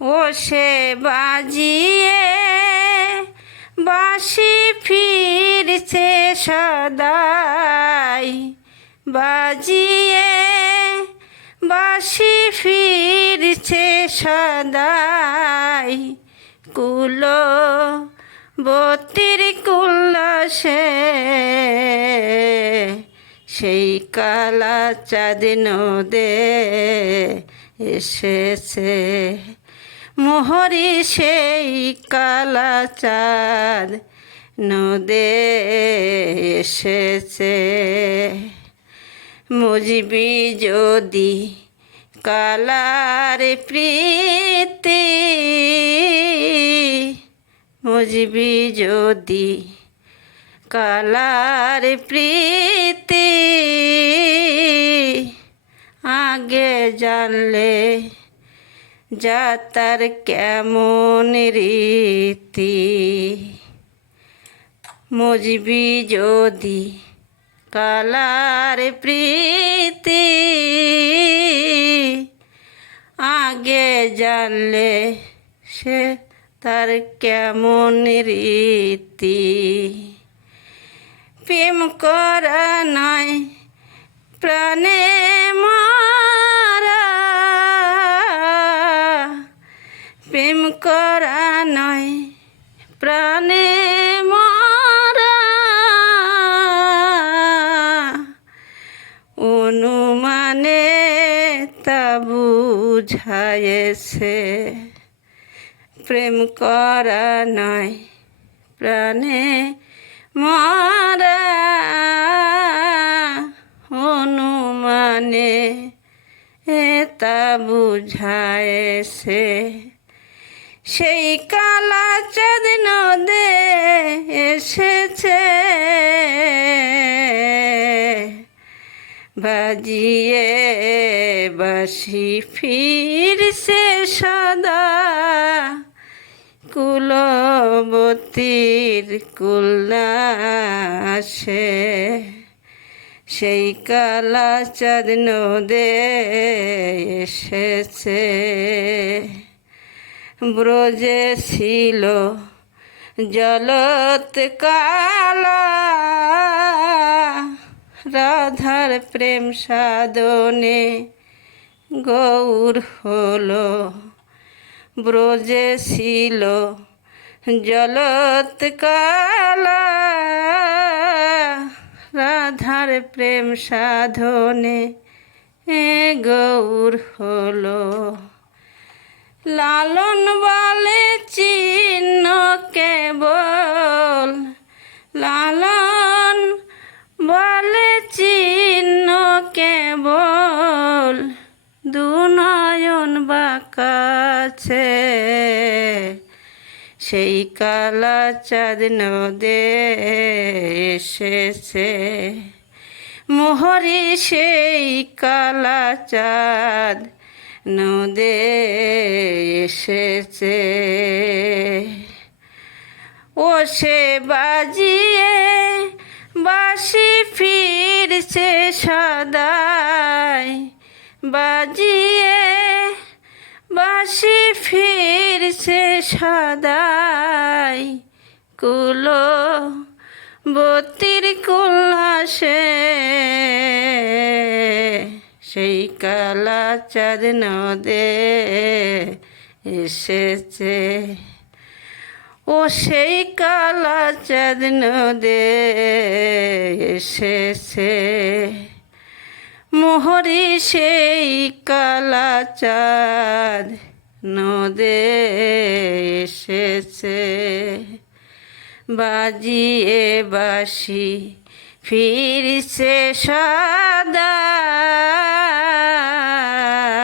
ও সে বাজিয়ে বাঁশি ফিরছে সদাই। বাজিয়ে বাঁশি ফিরছে সদাই। কুলো বতির কুল্লাসে সেই কালা চাঁদ নদে এসেছে। মোহরি সেই কালা চাঁদ নদে এসেছে। মুজবি যদি কালার প্রীতি, মুজবি যদি কালার প্রীতি, আগে জানলে যা তার কেমন রীতি? মজবি যদি কালার প্রীতি, আগে জানলে সে তার কেমন রীতি? প্রেম করা নয়, প্রাণে অনুমানে তা বুঝায়েছে প্রেম করা নয়, প্রাণে মারা। অনুমানে তা বুঝায়েছে সেই কালা চাঁদ নদে এসেছে বাজিয়ে বাসি ফিরছে সদা। কুলবতীর কুল্লাসে সেই কালা চাঁদ নদে এসেছে। ব্রজে ছিল জলত কালা রাধার প্রেম সাধনে গৌর হলো। ব্রজে ছিল জলত রাধার প্রেম সাধনে এ গৌর হলো। লালন বলে চিহ্ন কেবল। লালন দুনয়ন বাকাছে সেই কালা চাঁদ নদে এসেছে। মোহরি সেই কালা চাঁদ নদে এসেছে। ও সে বাজিয়ে বাসি ফিরছে সদাই। বাজিয়ে বাসি ফিরছে সদাই। কুলো বতির কুল্লাসে সেই কালা চাঁদ নদে এসেছে। ও সেই কালা চাঁদ নদে এসেছে। মোহরি সেই কালা চাঁদ নদে এসেছে। বাজিয়ে বাসি ফিরছে সদা